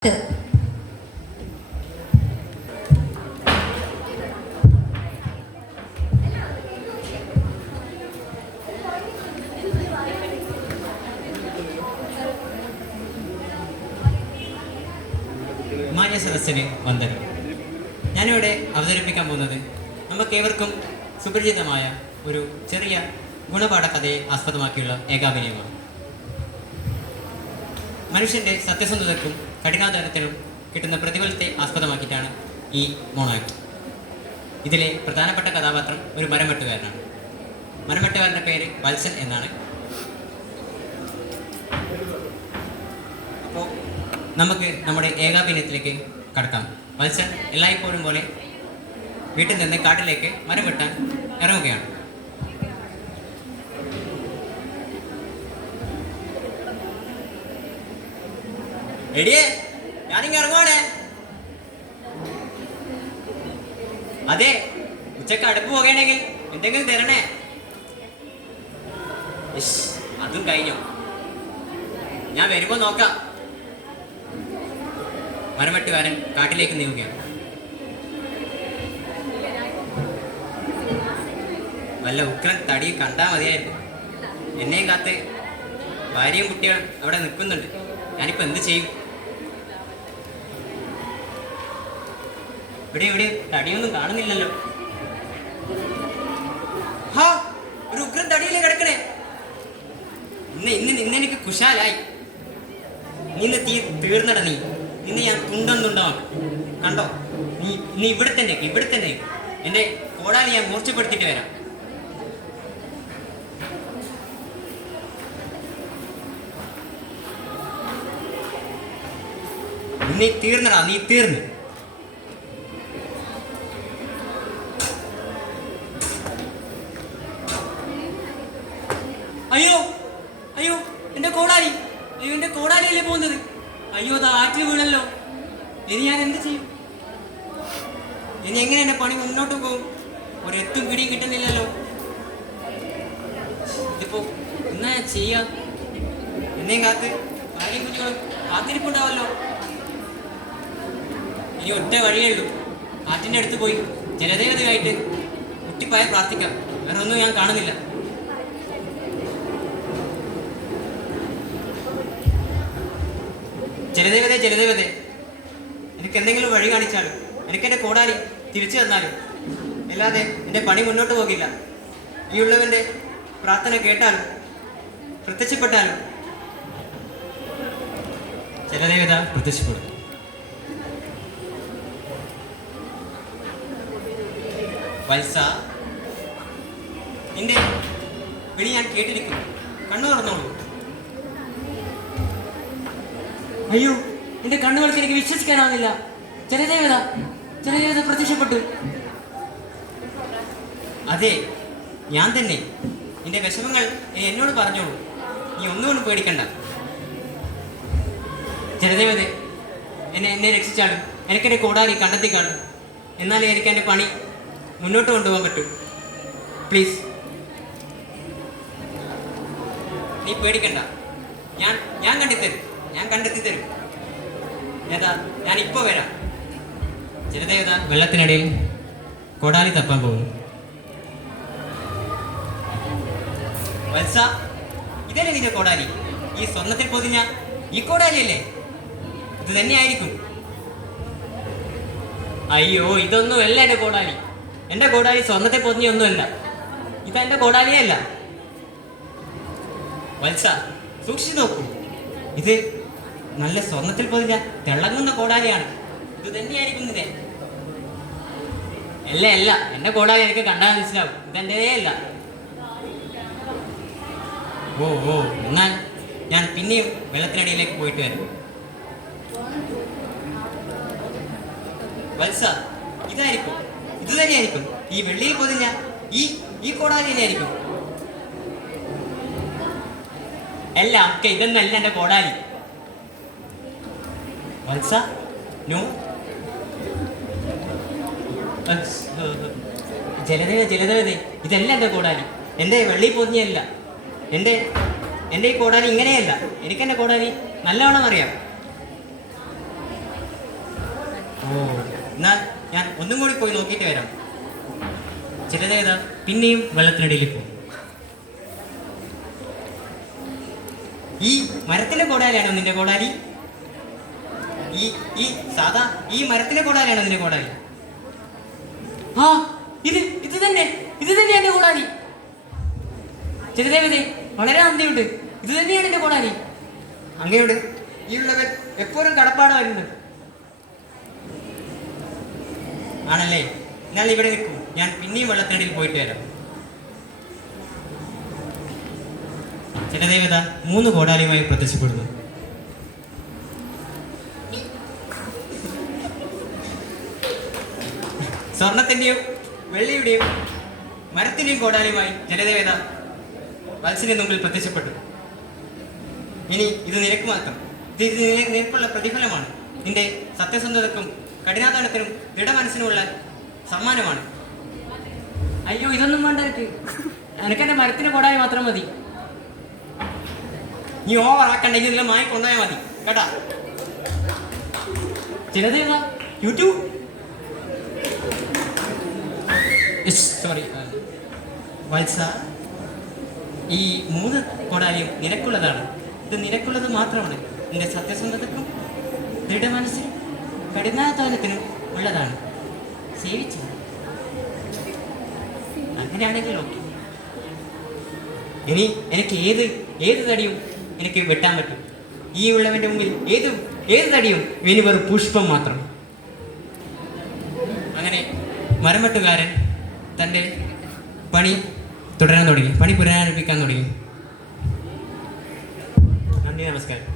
മാന്യ സദസ്സിന് വന്ദനം. ഞാനിവിടെ അവതരിപ്പിക്കാൻ പോകുന്നത് നമുക്കേവർക്കും സുപരിചിതമായ ഒരു ചെറിയ ഗുണപാഠ കഥയെ ആസ്പദമാക്കിയുള്ള ഏകാഭിനയമാണ്. മനുഷ്യൻ്റെ സത്യസന്ധതയ്ക്കും കഠിനാധ്വാനത്തിനും കിട്ടുന്ന പ്രതിഫലത്തെ ആസ്പദമാക്കിയിട്ടാണ് ഈ മോണോആക്ട്. ഇതിലെ പ്രധാനപ്പെട്ട കഥാപാത്രം ഒരു മരംവെട്ടുകാരനാണ്. മരംവെട്ടുകാരൻ്റെ പേര് വത്സൻ എന്നാണ്. അപ്പോൾ നമുക്ക് നമ്മുടെ ഏകാഭിനയത്തിലേക്ക് കടക്കാം. വത്സൻ എല്ലായ്പ്പോഴും പോലെ വീട്ടിൽ നിന്ന് കാട്ടിലേക്ക് മരം വെട്ടാൻ ഇറങ്ങുകയാണ്. എടിയേ, ഞാനിങ്ങ് ഇറങ്ങുവാണേ. അതെ, ഉച്ചക്ക് അടുപ്പ് പോകണമെങ്കിൽ എന്തെങ്കിലും തരണേ. അതും കഴിഞ്ഞു, ഞാൻ വരുമ്പോ നോക്കാം. മരംവെട്ടുകാരൻ കാട്ടിലേക്ക് നീങ്ങുകയാണ്. വല്ല ഉഗ്രൻ തടി കണ്ടാൽ മതിയായിരുന്നു. എന്നെയും കാത്ത് ഭാര്യയും കുട്ടികളും അവിടെ നിൽക്കുന്നുണ്ട്. ഞാനിപ്പോൾ എന്ത് ചെയ്യും? ഇവിടെ തടിയൊന്നും കാണുന്നില്ലല്ലോ. ഹാ, ഒരു ഉഗ്രൻ തടിയിലേ കിടക്കണേ. ഇന്നെനിക്ക് കുശാലായി. നീ തീർന്നട. നിന്നെ ഞാൻ തുണ്ടൊന്നുണ്ടാവും. കണ്ടോ, നീ ഇവിടെ തന്നെ എൻ്റെ കോടാലി ഞാൻ മൂർച്ചപ്പെടുത്തിയിട്ട് വരാം. നീ തീർന്നു. അയ്യോ, എൻ്റെ കോടാലിയല്ലേ പോകുന്നത്. അയ്യോ, അത് ആറ്റിൽ വീണല്ലോ. ഇനി ഞാൻ എന്ത് ചെയ്യും? ഇനി എങ്ങനെ എൻ്റെ പണി മുന്നോട്ട് പോകും? ഒരെത്തും പിടിയും കിട്ടുന്നില്ലല്ലോ. ഇതിപ്പോ എന്നാ ഞാൻ ചെയ്യാം? എന്നെയും കാത്ത് ഭാര്യയും കുട്ടികളും കാത്തിരിപ്പുണ്ടാവല്ലോ. ഇനി ഒറ്റ വഴിയേ ഉള്ളൂ. ആറ്റിൻ്റെ അടുത്ത് പോയി ജലദേവതയായിട്ട് കുട്ടിപ്പായ പ്രാർത്ഥിക്കാം. വേറെ ഒന്നും ഞാൻ കാണുന്നില്ല. ജലദേവതേ, എനിക്ക് എന്തെങ്കിലും വഴി കാണിച്ചാലും, എനിക്കെൻ്റെ കോടാലി തിരിച്ചു തന്നാലും, അല്ലാതെ എൻ്റെ പണി മുന്നോട്ട് പോകില്ല. ഈ ഉള്ളവൻ്റെ പ്രാർത്ഥന കേട്ടാലും പ്രത്യക്ഷപ്പെട്ടാലും ജലദേവത പ്രത്യക്ഷപ്പെടും. വത്സ, നിന്റെ വിളി ഞാൻ കേട്ടിരിക്കും. കണ്ണു തുറന്നോളൂ. അയ്യോ, എന്റെ കണ്ണുകൾക്ക് എനിക്ക് വിശ്വസിക്കാനാവുന്നില്ല. ജലദേവത പ്രത്യക്ഷപ്പെട്ടു. അതെ, ഞാൻ തന്നെ. നിന്റെ വിഷമങ്ങൾ എന്നോട് പറഞ്ഞോളൂ. നീ ഒന്നുകൊണ്ടും പേടിക്കണ്ട. ജലദേവത എന്നെ രക്ഷിച്ചാലും എനിക്കെൻ്റെ കോടാലി കണ്ടെത്തിക്കാണും. എന്നാലേ എനിക്ക് എൻ്റെ പണി മുന്നോട്ട് കൊണ്ടുപോകാൻ പറ്റൂ. പ്ലീസ്, നീ പേടിക്കണ്ട. ഞാൻ കണ്ടെത്തി തരും. ഞാൻ ഇപ്പോൾ വരാം. ജലദേവത വെള്ളത്തിനിടയിൽ കോടാലി തപ്പാൻ പോകുന്നു. വത്സ, ഇതല്ലേ നിന്റെ കോടാലി? ഈ സ്വർണത്തിൽ പൊതിഞ്ഞ ഈ കോടാലിയല്ലേ? ഇത് തന്നെയായിരിക്കും. അയ്യോ, ഇതൊന്നുമല്ല എൻ്റെ കോടാലി. എൻ്റെ കോടാലി സ്വർണത്തെ പൊതിഞ്ഞൊന്നുമല്ല. ഇതെൻ്റെ കോടാലിയേ അല്ല. വത്സ, സൂക്ഷിച്ചു നോക്കൂ. ഇത് നല്ല സ്വർണത്തിൽ പൊതിഞ്ഞ തിളങ്ങുന്ന കോടാലിയാണ്. ഇത് തന്നെയായിരിക്കും നിന്റെ. അല്ല, എൻ്റെ കോടാലി എനിക്ക് കണ്ടാൽ മനസ്സിലാവും. ഇതെൻ്റെതേ അല്ല. ഓ, എന്നാൽ ഞാൻ പിന്നെയും വെള്ളത്തിനടിയിലേക്ക് പോയിട്ട് വരാം. വത്സ, ഇത് തന്നെയായിരിക്കും. ഈ വെള്ളിയിൽ പൊതിഞ്ഞ ഈ കോടാലിയിലായിരിക്കും. എല്ലാം ഇതൊന്നല്ല എൻ്റെ കോടാലി. വത്സ, നോ. ജലദേവതേ, ഇതല്ല എൻ്റെ കോടാലി. എൻ്റെ വെള്ളി പൊതിഞ്ഞല്ല. എൻ്റെ ഈ കോടാലി ഇങ്ങനെയല്ല. എനിക്കെൻ്റെ കോടാലി നല്ലവണ്ണം അറിയാം. ഓ, എന്നാൽ ഞാൻ ഒന്നും കൂടി പോയി നോക്കിയിട്ട് വരാം. ചിലതേതാ പിന്നെയും വെള്ളത്തിനടിയിൽ പോകും. ഈ മരത്തിന്റെ കോടാലിയാണോ നിന്റെ കോടാലി? ഈ ഈ സാധാ ഈ മരത്തിന്റെ കോടാലിയാണോ നിന്റെ കോടാലി? ആ, ഇത് തന്നെ എന്റെ കോടാലി. ചിലദേവതേ, വളരെ നന്ദിയുണ്ട്. ഇത് തന്നെയാണ് എന്റെ കോടാലി. അങ്ങയോട് ഈ ഉള്ളവൻ എപ്പോഴും കടപ്പാടായിരുന്നു. ആണല്ലേ? എന്നാൽ ഇവിടെ നിൽക്കൂ, ഞാൻ പിന്നെയും വെള്ളത്തിനടിയിൽ പോയിട്ട് വരാം. ജലദേവത 3 കോടാലിയുമായി പ്രത്യക്ഷപ്പെടുന്നു. സ്വർണത്തിന്റെയും വെള്ളിയുടെയും മരത്തിന്റെയും കോടാലിയുമായി ജലദേവത വത്സന്റെ മുമ്പിൽ പ്രത്യക്ഷപ്പെട്ടു. ഇനി ഇത് നിനക്ക് മാത്രം. ഇത് നിനക്കുള്ള പ്രതിഫലമാണ്. നിന്റെ സത്യസന്ധതക്കും കഠിനാധ്വാനത്തിനും ദൃഢമനസ്സിനുമുള്ള സമ്മാനമാണ്. അയ്യോ, ഇതൊന്നും വേണ്ട. എനക്കെന്റെ മരത്തിന്റെ കോടാലി മാത്രം മതി. നീ ഓവർ ആക്കണ്ടെങ്കിൽ ഇതിൽ മായി കൊണ്ടുപോയാൽ മതി കേട്ടാ. ചിലതേതാ യൂട്യൂബ്. സോറി വത്സ, ഈ 3 കോടാലിയും നിനക്കുള്ളതാണ്. ഇത് നിനക്കുള്ളത് മാത്രമാണ്. നിന്റെ സത്യസന്ധതക്കും ദൃഢമനസ്സിനും കഠിനാധ്വാനത്തിനും ഉള്ളതാണ്. സേവിച്ചു. അങ്ങനെയാണെങ്കിൽ ഓക്കെ. ഇനി എനിക്ക് ഏത് തടിയും എനിക്ക് വെട്ടാൻ പറ്റും. ഈ ഉള്ളവന്റെ മുമ്പിൽ ഏത് തടിയും ഇനി വെറും പുഷ്പം മാത്രം. അങ്ങനെ മരംവെട്ടുകാരൻ തൻ്റെ പണി തുടരാൻ തുടങ്ങി. പണി പുനരാരംഭിക്കാൻ തുടങ്ങി. നന്ദി, നമസ്കാരം.